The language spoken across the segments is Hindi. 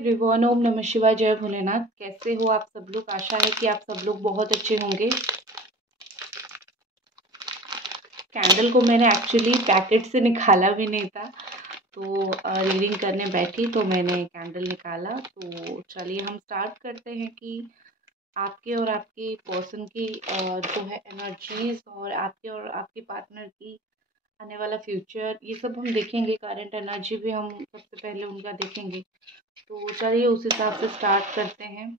एवरीवन, ओम नमः शिवाय, जय भोलेनाथ। कैसे हो आप सब लोग? आशा है कि आप सब लोग बहुत अच्छे होंगे। कैंडल को मैंने एक्चुअली पैकेट से निकाला भी नहीं था, तो रीडिंग करने बैठी तो मैंने कैंडल निकाला। तो चलिए हम स्टार्ट करते हैं कि आपके और आपके पर्सन की जो है एनर्जीज और आपके पार्टनर की आने वाला फ्यूचर, ये सब हम देखेंगे। करंट एनर्जी भी हम सबसे पहले उनका देखेंगे। तो चलिए उस हिसाब से स्टार्ट करते हैं।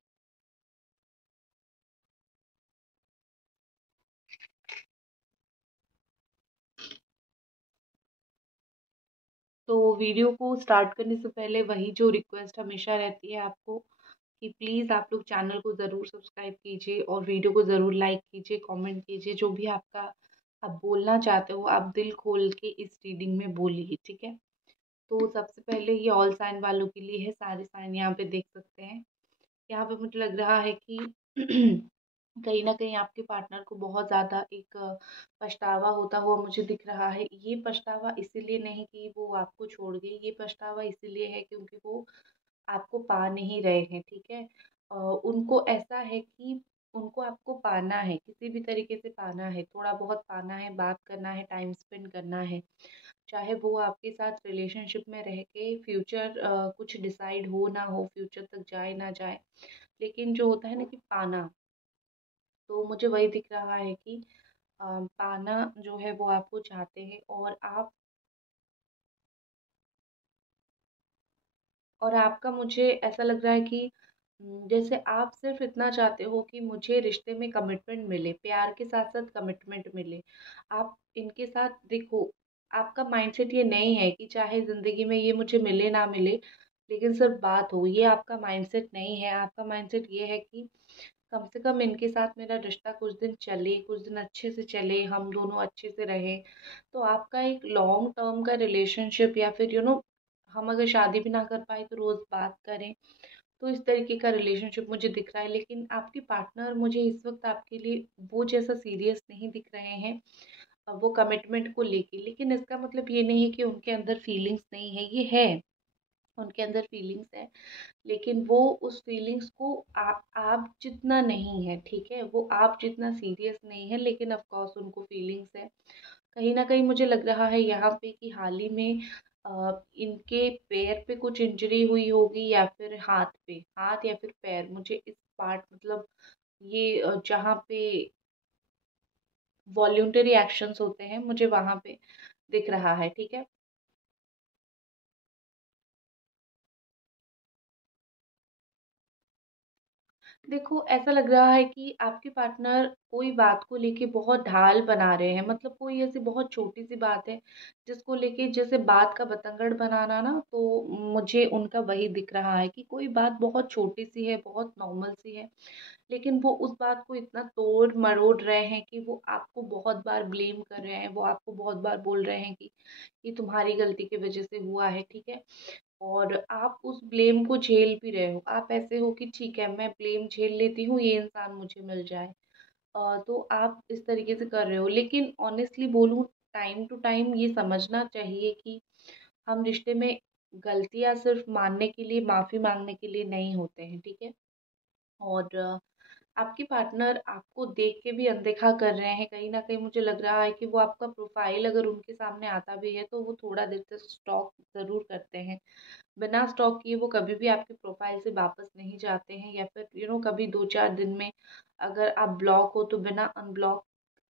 तो वीडियो को स्टार्ट करने से पहले वही जो रिक्वेस्ट हमेशा रहती है आपको कि प्लीज़ आप लोग चैनल को ज़रूर सब्सक्राइब कीजिए और वीडियो को ज़रूर लाइक कीजिए, कमेंट कीजिए। जो भी आपका आप बोलना चाहते हो आप दिल खोल के इस रीडिंग में बोलिए, ठीक है। तो सबसे पहले ये ऑल साइन वालों के लिए है। सारे साइन यहाँ पे देख सकते हैं। यहाँ पे मुझे लग रहा है कि कहीं न कहीं आपके पार्टनर को बहुत ज़्यादा एक पछतावा होता हुआ मुझे दिख रहा है। ये पछतावा इसीलिए नहीं कि वो आपको छोड़ गई, ये पछतावा इसीलिए है क्योंकि वो आपको पा नहीं रहे हैं, ठीक है। उनको ऐसा है कि उनको आपको पाना है, किसी भी तरीके से पाना है, थोड़ा बहुत पाना है, बात करना है, टाइम स्पेंड करना है। चाहे वो आपके साथ रिलेशनशिप में रह के फ्यूचर कुछ डिसाइड हो ना हो, फ्यूचर तक जाए ना जाए, लेकिन जो होता है ना कि पाना, तो मुझे वही दिख रहा है कि पाना जो है वो आपको चाहते हैं। और आपका मुझे ऐसा लग रहा है कि जैसे आप सिर्फ इतना चाहते हो कि मुझे रिश्ते में कमिटमेंट मिले, प्यार के साथ साथ कमिटमेंट मिले। आप इनके साथ देखो, आपका माइंडसेट ये नहीं है कि चाहे ज़िंदगी में ये मुझे मिले ना मिले, लेकिन सिर्फ बात हो, ये आपका माइंडसेट नहीं है। आपका माइंडसेट ये है कि कम से कम इनके साथ मेरा रिश्ता कुछ दिन चले, कुछ दिन अच्छे से चले, हम दोनों अच्छे से रहें। तो आपका एक लॉन्ग टर्म का रिलेशनशिप, या फिर हम अगर शादी भी ना कर पाए तो रोज़ बात करें, तो इस तरीके का रिलेशनशिप मुझे दिख रहा है। लेकिन आपके पार्टनर मुझे इस वक्त आपके लिए वो जैसा सीरियस नहीं दिख रहे हैं वो कमिटमेंट को लेके। लेकिन इसका मतलब ये नहीं है कि उनके अंदर फीलिंग्स नहीं है, ये है, उनके अंदर फीलिंग्स है। लेकिन वो उस फीलिंग्स को आप जितना नहीं है, ठीक है, वो आप जितना सीरियस नहीं है, लेकिन ऑफ कोर्स उनको फीलिंग्स है। कहीं न कहीं मुझे लग रहा है यहाँ पे कि हाल ही में इनके पैर पे कुछ इंजरी हुई होगी, या फिर हाथ या फिर पैर, मुझे इस पार्ट मतलब ये जहाँ पे वॉलंटरी एक्शंस होते हैं मुझे वहाँ पे दिख रहा है, ठीक है। देखो, ऐसा लग रहा है कि आपके पार्टनर कोई बात को लेके बहुत ढाल बना रहे हैं। मतलब कोई ऐसी बहुत छोटी सी बात है जिसको लेके जैसे बात का बतंगड़ बनाना ना, तो मुझे उनका वही दिख रहा है कि कोई बात बहुत छोटी सी है, बहुत नॉर्मल सी है, लेकिन वो उस बात को इतना तोड़ मरोड़ रहे हैं कि वो आपको बहुत बार ब्लेम कर रहे हैं, वो आपको बहुत बार बोल रहे हैं कि ये तुम्हारी गलती की वजह से हुआ है, ठीक है। और आप उस ब्लेम को झेल भी रहे हो। आप ऐसे हो कि ठीक है, मैं ब्लेम झेल लेती हूँ, ये इंसान मुझे मिल जाए। तो आप इस तरीके से कर रहे हो। लेकिन ऑनेस्टली बोलूँ, टाइम टू टाइम ये समझना चाहिए कि हम रिश्ते में गलतियाँ सिर्फ मानने के लिए, माफ़ी मांगने के लिए नहीं होते हैं, ठीक है। और आपके पार्टनर आपको देख के भी अनदेखा कर रहे हैं। कहीं न कहीं मुझे लग रहा है कि वो आपका प्रोफ़ाइल अगर उनके सामने आता भी है, तो वो थोड़ा देर तक स्टॉक ज़रूर करते हैं। बिना स्टॉक किए वो कभी भी आपके प्रोफ़ाइल से वापस नहीं जाते हैं, या फिर कभी 2-4 दिन में अगर आप ब्लॉक हो तो बिना अनब्लॉक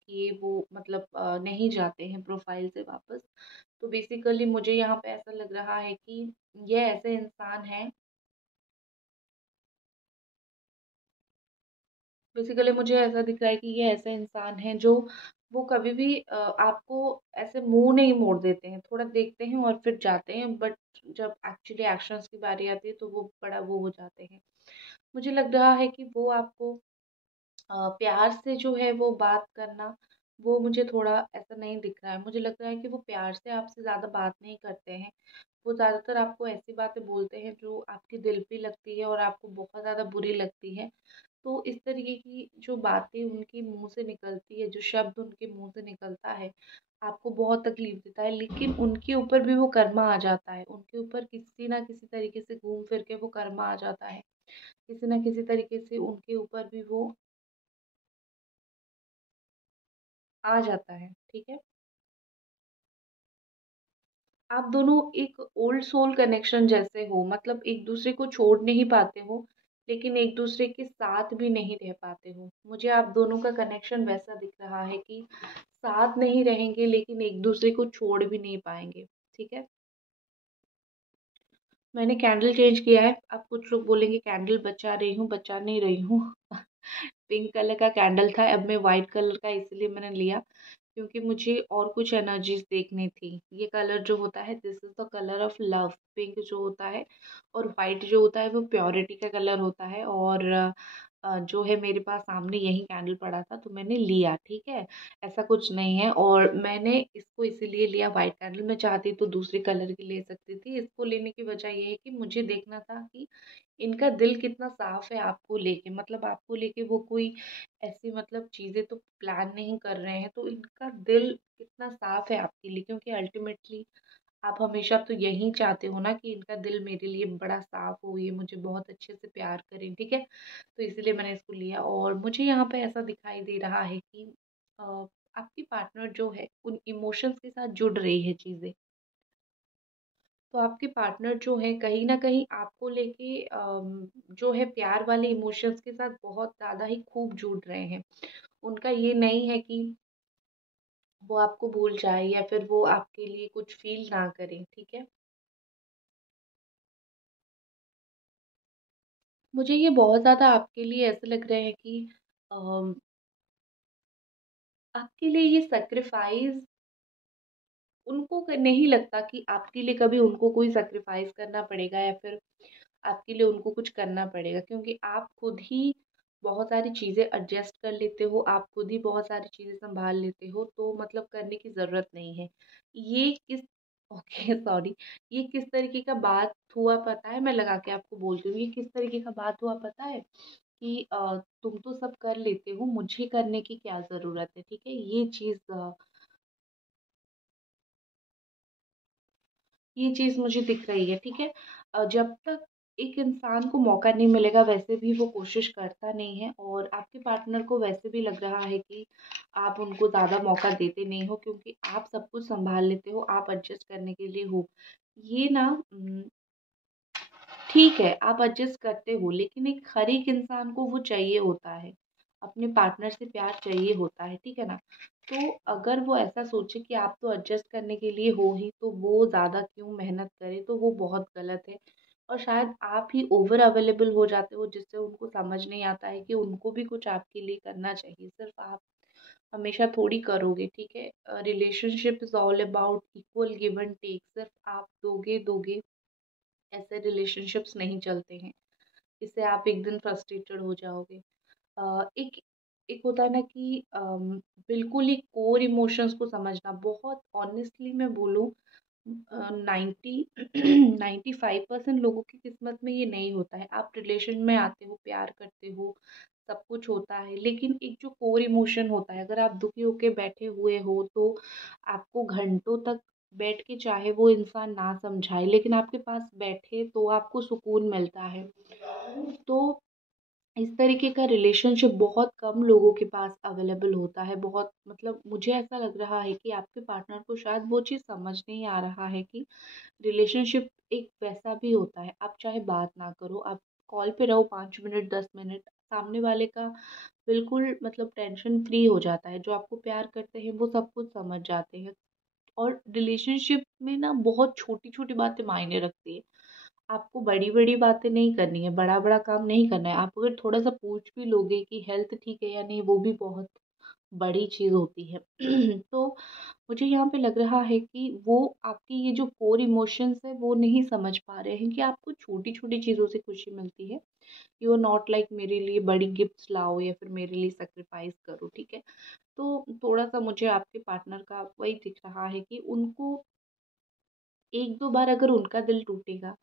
किए वो मतलब नहीं जाते हैं प्रोफ़ाइल से वापस। तो बेसिकली मुझे यहाँ पे ऐसा लग रहा है कि ये ऐसे इंसान हैं, बेसिकली मुझे ऐसा दिख रहा है कि ये ऐसे इंसान हैं जो वो कभी भी आपको ऐसे मुँह नहीं मोड़ देते हैं, थोड़ा देखते हैं और फिर जाते हैं, बट जब एक्चुअली एक्शंस की बारी आती है तो वो बड़ा वो हो जाते हैं। मुझे लग रहा है कि वो आपको प्यार से जो है वो बात करना, वो मुझे थोड़ा ऐसा नहीं दिख रहा है। मुझे लग रहा है कि वो प्यार से आपसे ज़्यादा बात नहीं करते हैं। वो ज़्यादातर आपको ऐसी बातें बोलते हैं जो आपके दिल पे लगती है और आपको बहुत ज़्यादा बुरी लगती है। तो इस तरीके की जो बातें उनके मुँह से निकलती है, जो शब्द उनके मुँह से निकलता है, आपको बहुत तकलीफ़ देता है, लेकिन उनके ऊपर भी वो कर्मा आ जाता है। उनके ऊपर किसी न किसी तरीके से घूम फिर के वो कर्मा आ जाता है। किसी न किसी तरीके से उनके ऊपर भी वो आ जाता है, ठीक है? आप दोनों एक ओल्ड सोल कनेक्शन जैसे हो, मतलब एक-दूसरे को छोड़ नहीं पाते हो, लेकिन एक-दूसरे के साथ भी नहीं रह पाते हो। मुझे आप दोनों का कनेक्शन वैसा दिख रहा है कि साथ नहीं रहेंगे, लेकिन एक-दूसरे को छोड़ भी नहीं पाएँगे, ठीक है? मैंने कैंडल चेंज किया है। अब कुछ लोग बोलेंगे कैंडल बचा रही हूँ, बचा नहीं रही हूँ। पिंक कलर का कैंडल था, अब मैं व्हाइट कलर का इसलिए मैंने लिया क्योंकि मुझे और कुछ एनर्जीज़ देखनी थी। ये कलर जो होता है this is the colour of love. Pink जो होता है और व्हाइट जो होता है वो प्योरिटी का कलर होता है और जो है मेरे पास सामने यही कैंडल पड़ा था तो मैंने लिया, ठीक है? ऐसा कुछ नहीं है और मैंने इसको इसीलिए लिया व्हाइट कैंडल। मैं चाहती तो दूसरे कलर की ले सकती थी। इसको लेने की वजह ये है कि मुझे देखना था कि इनका दिल कितना साफ़ है आपको लेके, मतलब आपको लेके वो कोई ऐसी मतलब चीज़ें तो प्लान नहीं कर रहे हैं, तो इनका दिल कितना साफ़ है आपके लिए, क्योंकि अल्टीमेटली आप हमेशा तो यही चाहते हो ना कि इनका दिल मेरे लिए बड़ा साफ़ हो, ये मुझे बहुत अच्छे से प्यार करें, ठीक है? तो इसीलिए मैंने इसको लिया और मुझे यहाँ पे ऐसा दिखाई दे रहा है कि आपकी पार्टनर जो है उन इमोशंस के साथ जुड़ रही है चीज़ें। तो आपके पार्टनर जो हैं कहीं न कहीं आपको लेके जो है प्यार वाले इमोशंस के साथ बहुत ज़्यादा ही खूब जुड़ रहे हैं। उनका ये नहीं है कि वो आपको भूल जाए या फिर वो आपके लिए कुछ फ़ील ना करें, ठीक है? मुझे ये बहुत ज़्यादा आपके लिए ऐसा लग रहा है कि अम, आपके लिए ये सैक्रिफ़ाइस उनको नहीं लगता कि आपके लिए कभी उनको कोई सैक्रिफ़ाइस करना पड़ेगा या फिर आपके लिए उनको कुछ करना पड़ेगा, क्योंकि आप खुद ही बहुत सारी चीज़ें एडजस्ट कर लेते हो, आप खुद ही बहुत सारी चीज़ें सँभाल लेते हो, तो मतलब करने की ज़रूरत नहीं है। ये किस ओके सॉरी, ये किस तरीके का बात हुआ पता है? मैं लगा के आपको बोलती हूँ, ये किस तरीके का बात हुआ पता है? कि तुम तो सब कर लेते हो, मुझे करने की क्या ज़रूरत है, ठीक है? ये चीज़ मुझे दिख रही है, ठीक है? जब तक एक इंसान को मौका नहीं मिलेगा वैसे भी वो कोशिश करता नहीं है और आपके पार्टनर को वैसे भी लग रहा है कि आप उनको ज़्यादा मौका देते नहीं हो क्योंकि आप सब कुछ सँभाल लेते हो, आप एडजस्ट करने के लिए हो। ये ना ठीक है, आप एडजस्ट करते हो, लेकिन एक हर एक इंसान को वो चाहिए होता है, अपने पार्टनर से प्यार चाहिए होता है, ठीक है ना? तो अगर वो ऐसा सोचे कि आप तो एडजस्ट करने के लिए हो ही, तो वो ज़्यादा क्यों मेहनत करे, तो वो बहुत गलत है। और शायद आप ही ओवर अवेलेबल हो जाते हो, जिससे उनको समझ नहीं आता है कि उनको भी कुछ आपके लिए करना चाहिए, सिर्फ़ आप हमेशा थोड़ी करोगे, ठीक है? Relationship is all about equal give and take, सिर्फ़ आप दोगे ऐसे रिलेशनशिप्स नहीं चलते हैं। इससे आप एक दिन फ्रस्ट्रेटेड हो जाओगे। एक एक होता है ना कि बिल्कुल ही कोर इमोशंस को समझना बहुत ऑनेस्टली मैं बोलूँ 90 95% लोगों की किस्मत में ये नहीं होता है। आप रिलेशन में आते हो, प्यार करते हो, सब कुछ होता है, लेकिन एक जो कोर इमोशन होता है, अगर आप दुखी होके बैठे हुए हो, तो आपको घंटों तक बैठ के चाहे वो इंसान ना समझाए, लेकिन आपके पास बैठे तो आपको सुकून मिलता है। तो इस तरीके का रिलेशनशिप बहुत कम लोगों के पास अवेलेबल होता है। बहुत मतलब मुझे ऐसा लग रहा है कि आपके पार्टनर को शायद वो चीज़ समझ नहीं आ रहा है कि रिलेशनशिप एक वैसा भी होता है। आप चाहे बात ना करो, आप कॉल पे रहो 5 मिनट, 10 मिनट, सामने वाले का बिल्कुल मतलब टेंशन फ्री हो जाता है। जो आपको प्यार करते हैं, वो सब कुछ समझ जाते हैं। और रिलेशनशिप में ना बहुत छोटी-छोटी बातें मायने रखती है। आपको बड़ी-बड़ी बातें नहीं करनी है, बड़ा-बड़ा काम नहीं करना है। आप अगर थोड़ा-सा पूछ भी लोगे कि हेल्थ ठीक है या नहीं, वो भी बहुत बड़ी चीज़ होती है। तो मुझे यहाँ पे लग रहा है कि वो आपकी ये जो कोर इमोशंस है, वो नहीं समझ पा रहे हैं कि आपको छोटी-छोटी चीज़ों से खुशी मिलती है। यू आर नॉट लाइक मेरे लिए बड़ी गिफ्ट्स लाओ या फिर मेरे लिए सैक्रिफाइस करो, ठीक है? तो थोड़ा-सा मुझे आपके पार्टनर का वही दिख रहा है कि उनको 1-2 बार अगर उनका दिल टूटेगा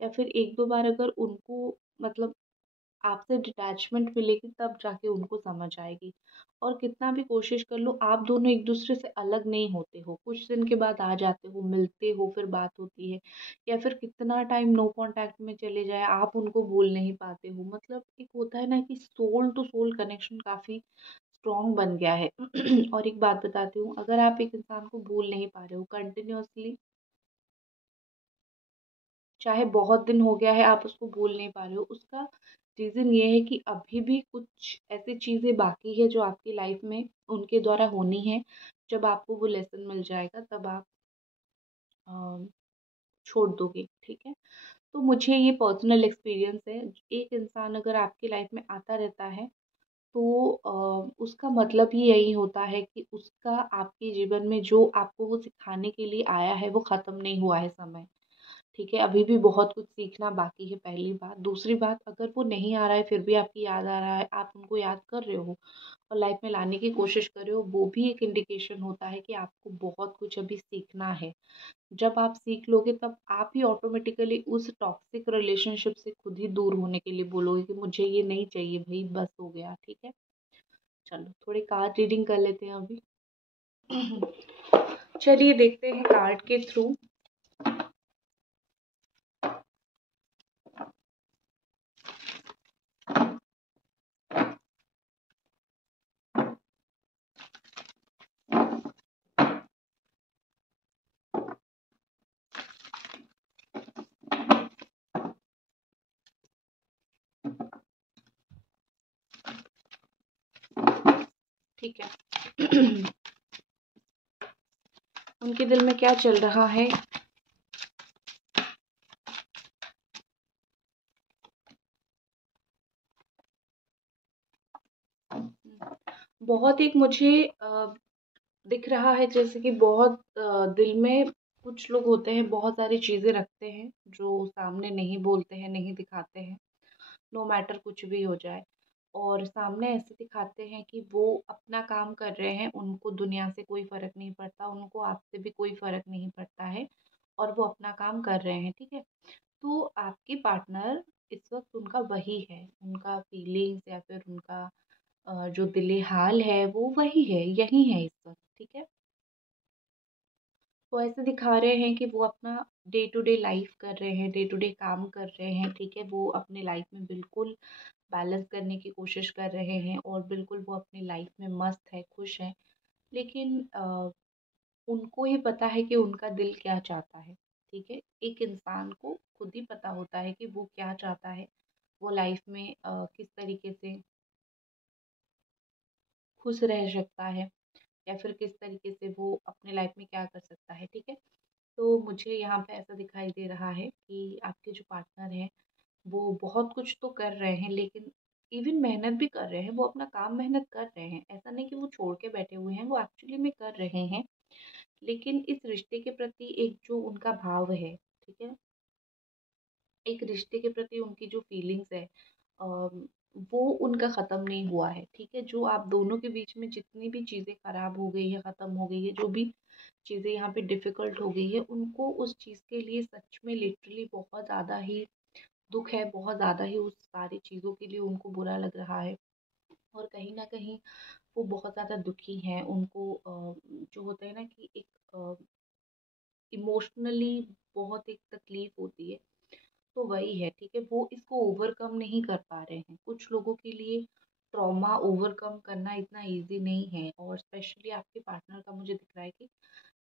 या फिर 1-2 बार अगर उनको मतलब आपसे डिटैचमेंट मिलेगी तब जाके उनको समझ आएगी। और कितना भी कोशिश कर लो, आप दोनों एक दूसरे से अलग नहीं होते हो, कुछ दिन के बाद आ जाते हो, मिलते हो, फिर बात होती है, या फिर कितना टाइम नो कांटेक्ट में चले जाए, आप उनको भूल नहीं पाते हो। मतलब एक होता है ना कि सोल टू सोल कनेक्शन काफ़ी स्ट्रॉन्ग बन गया है। और एक बात बताती हूँ, अगर आप एक इंसान को भूल नहीं पा रहे हो कंटिन्यूअसली, चाहे बहुत दिन हो गया है आप उसको भूल नहीं पा रहे हो, उसका रीज़न ये है कि अभी भी कुछ ऐसी चीज़ें बाकी है जो आपकी लाइफ में उनके द्वारा होनी है। जब आपको वो लेसन मिल जाएगा तब आप अ, छोड़ दोगे, ठीक है? तो मुझे ये पर्सनल एक्सपीरियंस है, एक इंसान अगर आपकी लाइफ में आता रहता है तो उसका मतलब ही यही होता है कि उसका आपके जीवन में जो आपको वो सिखाने के लिए आया है वो ख़त्म नहीं हुआ है समय। ठीक है, अभी भी बहुत कुछ सीखना बाकी है, पहली बात। दूसरी बात, अगर वो नहीं आ रहा है फिर भी आपकी याद आ रहा है, आप उनको याद कर रहे हो और लाइफ में लाने की कोशिश कर रहे हो, वो भी एक इंडिकेशन होता है कि आपको बहुत कुछ अभी सीखना है। जब आप सीख लोगे तब आप ही ऑटोमेटिकली उस टॉक्सिक रिलेशनशिप से खुद ही दूर होने के लिए बोलोगे कि मुझे ये नहीं चाहिए भई, बस हो गया, ठीक है? चलो थोड़ी कार्ड रीडिंग कर लेते हैं अभी। चलिए देखते हैं कार्ड के थ्रू। ठीक है। उनके दिल में क्या चल रहा है? बहुत एक मुझे दिख रहा है जैसे कि बहुत दिल में कुछ लोग होते हैं, बहुत सारी चीज़ें रखते हैं जो सामने नहीं बोलते हैं, नहीं दिखाते हैं, नो मैटर कुछ भी हो जाए। और सामने ऐसे दिखाते हैं कि वो अपना काम कर रहे हैं, उनको दुनिया से कोई फ़र्क नहीं पड़ता, उनको आपसे भी कोई फ़र्क नहीं पड़ता है और वो अपना काम कर रहे हैं, ठीक है? तो आपके पार्टनर इस वक़्त उनका वही है, उनका फीलिंग्स या फिर उनका जो दिली हाल है वो वही है, यही है इस वक़्त, ठीक है? वो ऐसे दिखा रहे हैं कि वो अपना डे टू डे लाइफ़ कर रहे हैं, डे टू डे काम कर रहे हैं, ठीक है? वो अपनी लाइफ़ में बिल्कुल बैलेंस करने की कोशिश कर रहे हैं और बिल्कुल वो अपनी लाइफ़ में मस्त है, खुश है। लेकिन उनको ही पता है कि उनका दिल क्या चाहता है, ठीक है? एक इंसान को खुद ही पता होता है कि वो क्या चाहता है, वो लाइफ़ में किस तरीके से खुश रह सकता है या फिर किस तरीके से वो अपने लाइफ़ में क्या कर सकता है, ठीक है? तो मुझे यहाँ पे ऐसा दिखाई दे रहा है कि आपके जो पार्टनर हैं, वो बहुत कुछ तो कर रहे हैं लेकिन इवन मेहनत भी कर रहे हैं, वो अपना काम मेहनत कर रहे हैं। ऐसा नहीं कि वो छोड़ के बैठे हुए हैं, वो एक्चुअली में कर रहे हैं। लेकिन इस रिश्ते के प्रति एक जो उनका भाव है, ठीक है? एक रिश्ते के प्रति उनकी जो फीलिंग्स है वो उनका ख़त्म नहीं हुआ है, ठीक है? जो आप दोनों के बीच में जितनी भी चीज़ें ख़राब हो गई है, ख़त्म हो गई है, जो भी चीज़ें यहाँ पे डिफ़िकल्ट हो गई है, उनको उस चीज़ के लिए सच में लिटरली बहुत ज़्यादा ही दुःख है, बहुत ज़्यादा ही उस सारी चीज़ों के लिए उनको बुरा लग रहा है। और कहीं न कहीं वो बहुत ज़्यादा दुखी हैं, उनको जो होता है ना कि एक इमोशनली बहुत एक तकलीफ़ होती है। तो वही है, ठीक है? वो इसको ओवरकम नहीं कर पा रहे हैं। कुछ लोगों के लिए ट्रॉमा ओवरकम करना इतना ईज़ी नहीं है और स्पेशली आपके पार्टनर का मुझे दिख रहा है कि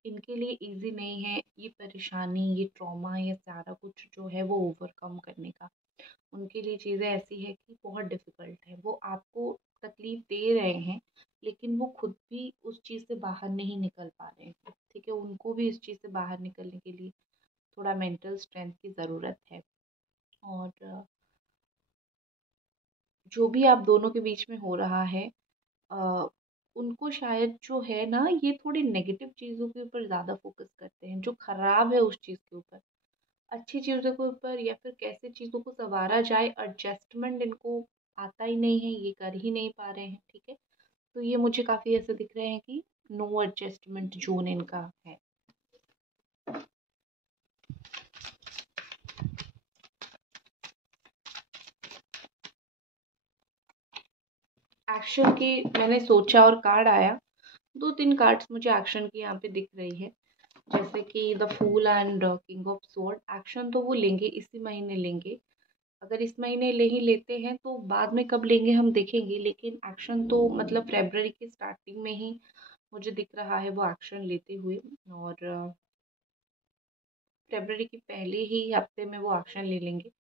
इनके लिए ईज़ी नहीं है ये परेशानी, ये ट्रॉमा, ये सारा कुछ जो है वो ओवरकम करने का। उनके लिए चीज़ें ऐसी है कि बहुत डिफ़िकल्ट है। वो आपको तकलीफ़ दे रहे हैं, लेकिन वो खुद भी उस चीज़ से बाहर नहीं निकल पा रहे हैं, ठीक है? उनको भी इस चीज़ से बाहर निकलने के लिए थोड़ा मेंटल स्ट्रेंथ की ज़रूरत है। और जो भी आप दोनों के बीच में हो रहा है अ, उनको शायद जो है ना ये थोड़ी नेगेटिव चीज़ों के ऊपर ज़्यादा फ़ोकस करते हैं, जो ख़राब है उस चीज़ के ऊपर। अच्छी चीज़ों के ऊपर या फिर कैसे चीज़ों को सँवारा जाए, एडजस्टमेंट इनको आता ही नहीं है, ये कर ही नहीं पा रहे हैं, ठीक है? तो ये मुझे काफ़ी ऐसे दिख रहे हैं कि नो एडजस्टमेंट ज़ोन इनका है। एक्शन की मैंने सोचा और कार्ड आया, 2-3 कार्ड्स मुझे एक्शन की यहाँ पे दिख रही है। जैसे कि the fool and king of sword. Action तो वो लेंगे, इसी महीने लेंगे। अगर इस महीने नहीं लेते हैं तो बाद में कब लेंगे हम देखेंगे, लेकिन एक्शन तो मतलब फ़रवरी के स्टार्टिंग में ही मुझे दिख रहा है वो एक्शन लेते हुए। और फ़रवरी के पहले ही हफ्ते में वो एक्शन ले लेंगे।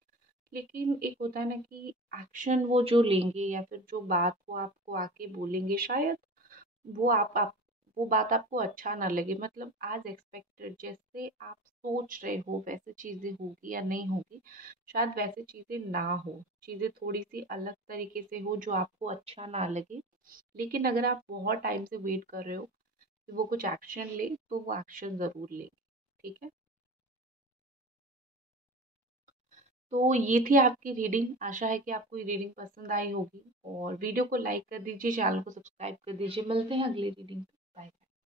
लेकिन एक होता है ना कि एक्शन वो जो लेंगे या फिर जो बात वो आपको आके बोलेंगे, शायद वो आप वो बात आपको अच्छा ना लगे। मतलब एज़ एक्सपेक्टेड जैसे आप सोच रहे हो वैसे चीज़ें होगी या नहीं होगी, शायद वैसे चीज़ें ना हो। चीज़ें थोड़ी-सी अलग तरीके से हो जो आपको अच्छा ना लगे। लेकिन अगर आप बहुत टाइम से वेट कर रहे हो कि वो कुछ एक्शन ले, तो वो एक्शन ज़रूर लेंगे। ठीक है? तो ये थी आपकी रीडिंग। आशा है कि आपको ये रीडिंग पसंद आई होगी, और वीडियो को लाइक कर दीजिए, चैनल को सब्सक्राइब कर दीजिए। मिलते हैं अगली रीडिंग पे। बाय।